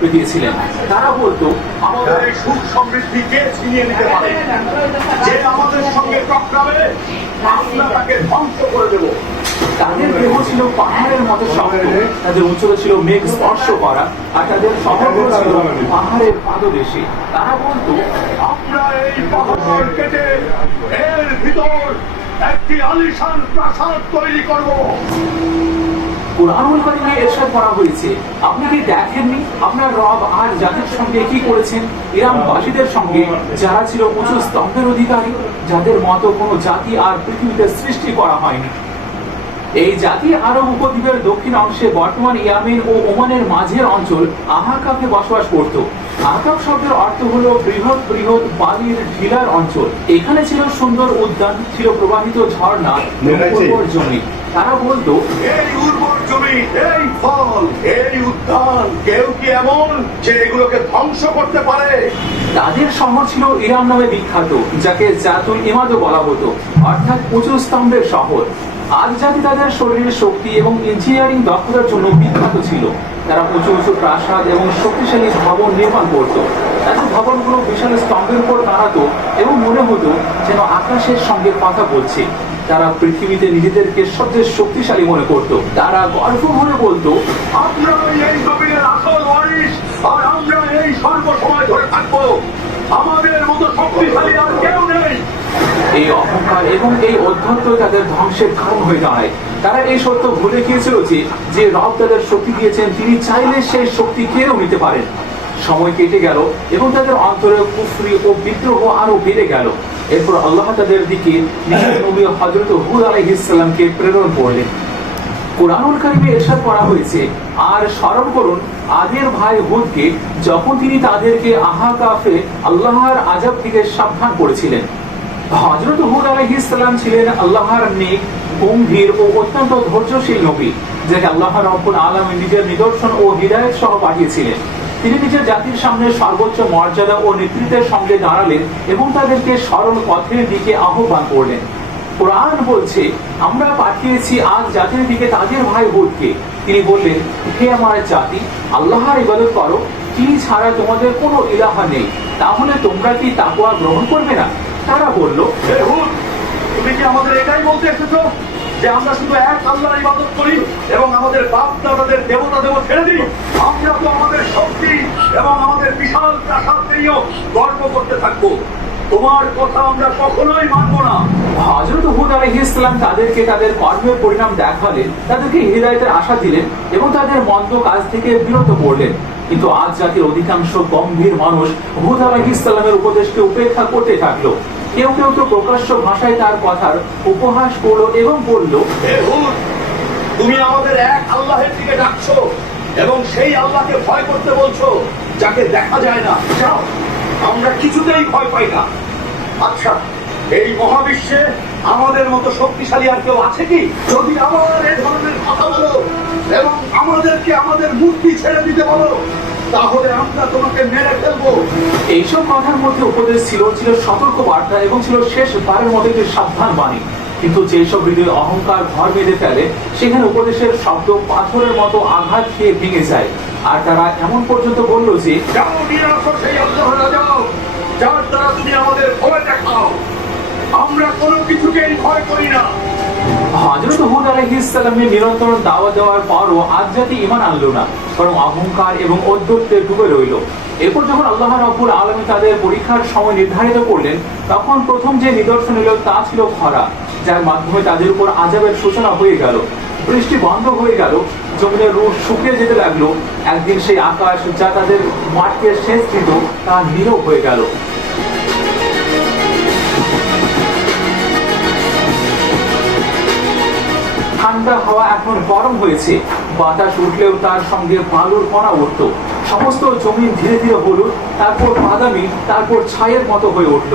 বক্তব্য দিয়েছিলেন। তারা বলতো, আমাদের এই সুখ সমৃদ্ধি কে ছিনিয়ে নিতে পারে? যে আমাদের সঙ্গে টকরাবে আমরা তাকে ধ্বংস করে দেব। তাদের দেহ ছিল পাহাড়ের মতো শক্ত, তাদের উচ্চতা ছিল মেঘ স্পর্শ করা, আর তাদের শহরগুলো ছিল পাহাড়ের পাদদেশে। তারা বলতো, আমরা এই পাহাড় কেটে এর ভিতর একটি আলিশান প্রাসাদ তৈরি করব। কুরআনুল কারীমে ইরশাদ করা হয়েছে, আপনি কি দেখেননি আপনার রব আর জাতির সঙ্গে কি করেছেন? ইরামবাসীদের সঙ্গে, যারা ছিল উঁচু স্তম্ভের অধিকারী, যাদের মতো কোনো জাতি আর পৃথিবীতে সৃষ্টি করা হয়নি। এই জাতি আরব উপদ্বীপের দক্ষিণ অংশে বর্তমান ইয়ামেন ও ওমানের মাঝের অঞ্চল আহাকাফে বসবাস করত। আহাকাফ শব্দের অর্থ হলো বৃহৎ বৃহৎ বালির ঢিলার অঞ্চল। এখানে ছিল সুন্দর উদ্যান, ছিল প্রবাহিত ঝর্ণা, উর্বর জমি। তারা বলতো, এই উর্বর জমি, এই ফল, এই উদ্যান, কেউ কি এমন যে এগুলোকে ধ্বংস করতে পারে? তাদের শহর ছিল ইরাম নামে বিখ্যাত, যাকে জাতুল ইমাদও বলা হতো, অর্থাৎ উঁচু স্তম্ভের শহর। আজ জাতি তাদের শরীরের শক্তি এবং ইঞ্জিনিয়ারিং দক্ষতার জন্য বিখ্যাত ছিল। তারা উঁচু উঁচু প্রাসাদ এবং শক্তিশালী ভবন নির্মাণ করত। তাদের ভবনগুলো বিশাল স্তম্ভের উপর দাঁড়াতো এবং মনে হতো যেন আকাশের সঙ্গে কথা বলছে। তারা পৃথিবীতে নিজেদেরকে সবচেয়ে শক্তিশালী মনে করত। তারা গর্ব ভরে বলতো, আমরা এই জমিনের আসল ওয়ারিশ, আর আমরা এই সর্বসময় ধরে থাকবো। আমাদের মতো শক্তিশালী আর কেউ নেই। এই অহংকার এবং এই অধ্যত্ত তাদের ধ্বংসের কারণ হয়ে দাঁড়ায়। তারা এই সত্য ভুলে গিয়েছিল যে রব তাদের শক্তি দিয়েছেন, তিনি চাইলে সেই শক্তি কেড়েও নিতে পারেন। সময় কেটে গেল এবং তাদের অন্তরে কুফরি ও বিদ্রোহ আরো বেড়ে গেল। এরপর আল্লাহ তাদের দিকে নিজের নবী হযরত হুদ আলাইহিস সালামকে প্রেরণ করলেন। কুরআনুল কারীমে ইরশাদ করা হয়েছে, আর স্মরণ করুন আদের ভাই হুদকে, যখন তিনি তাদেরকে আহাকাফে আল্লাহর আযাব থেকে সাবধান করেছিলেন। হযরত হুদ আলাইহিস সালাম ছিলেন আল্লাহর নেক, গম্ভীর ও অত্যন্ত ধৈর্যশীল নবী, যাকে আল্লাহ রাব্বুল আলামিন নিজের নিদর্শন ও হিদায়াত সহ পাঠিয়েছিলেন। তিনি নিজের জাতির সামনে সর্বোচ্চ মর্যাদা ও নেতৃত্বের সঙ্গে দাঁড়ালেন এবং তাদেরকে সরল পথের দিকে আহ্বান করলেন। কোরআন বলছে, আমরা পাঠিয়েছি আজ জাতির দিকে তাদের ভাই হুদকে। তিনি বললেন, হে আমার জাতি, আল্লাহর ইবাদত করো, তিনি ছাড়া তোমাদের কোনো ইলাহা নেই। তাহলে তোমরা কি তাকওয়া গ্রহণ করবে না? তারা বলল, হে হুদ, তুমি কি আমাদের এটাই বলতে এসেছো যে আমরা শুধু এক আল্লাহর ইবাদত করি এবং আমাদের বাপ দাদাদের দেবতা দেব ছেড়ে দিই? আমরা তো আমাদের শক্তি এবং আমাদের বিশাল প্রাসাদ নিয়েও গর্ব করতে থাকবো। তোমার কথা আমরা কখনোই মানব না। হযরত হুদ আলাইহিস সালাম তাদেরকে তাদের কর্মের পরিণাম দেখালেন, তাদেরকে হিদায়াতের আশা দিলেন এবং তাদের মন্দ কাজ থেকে বিরত করলেন। কিন্তু আজ জাতির অধিকাংশ গম্ভীর মানুষ হুদ আলাইহিস সালামের উপদেশকে উপেক্ষা করতে থাকলো। কেউ কেউ তো প্রকাশ্য ভাষায় তার কথার উপহাস করলো এবং বলল, হে হুদ, তুমি আমাদের এক আল্লাহের দিকে ডাকছো এবং সেই আল্লাহকে ভয় করতে বলছো যাকে দেখা যায় না। যাও, আমরা কিছুতেই ভয় পাই না। আচ্ছা, এই মহাবিশ্বে আমাদের মতো শক্তিশালী আর কেউ আছে কি? যদি আবার এই ধরনের কথা বলো এবং আমাদেরকে আমাদের মূর্তি ছেড়ে দিতে বলো, তাহলে আমরা তোমাকে মেরে ফেলবো। এইসব কথার মধ্যে উপদেশ ছিল সতর্ক বার্তা এবং ছিল শেষ বারের মতো একটি সাবধান বাণী। কিন্তু যেসব হৃদয়ে অহংকার ঘর বেঁধে ফেলে, সেখানে উপদেশের শব্দ পাথরের মতো আঘাত খেয়ে ভেঙে যায়। আর তারা এমন পর্যন্ত বলল যে, যাও, নিয়ে আসো সেই আল্লাহরা, যাও, যার দ্বারা তুমি আমাদের ভয় দেখাও। আমরা কোনো কিছুকেই ভয় করি না। হযরত হুদ আলাইহিস সালামের নিরন্তর দাওয়াত দেওয়ার পরও আজ জাতি ঈমান আনলো না, বরং অহংকার এবং ঔদ্ধত্যে ডুবে রইল। এরপর যখন আল্লাহ রাব্বুল আলামিন তাদের পরীক্ষার সময় নির্ধারিত করলেন, তখন প্রথম যে নিদর্শন এলো তা ছিল খরা, যার মাধ্যমে তাদের উপর আযাবের সূচনা হয়ে গেল। বৃষ্টি বন্ধ হয়ে গেল, জমিনের রূপ শুকিয়ে যেতে লাগলো। একদিন সেই আকাশ, যা তাদের মাঠকে সেচ দিত, তা নীরব হয়ে গেল। ঠান্ডা হাওয়া এখন গরম হয়েছে, বাতাস উঠলেও তার সঙ্গে বালুর কণা উঠত। সমস্ত জমি ধীরে ধীরে হলুদ, তারপর বাদামি, তারপর ছাইয়ের মতো হয়ে উঠল।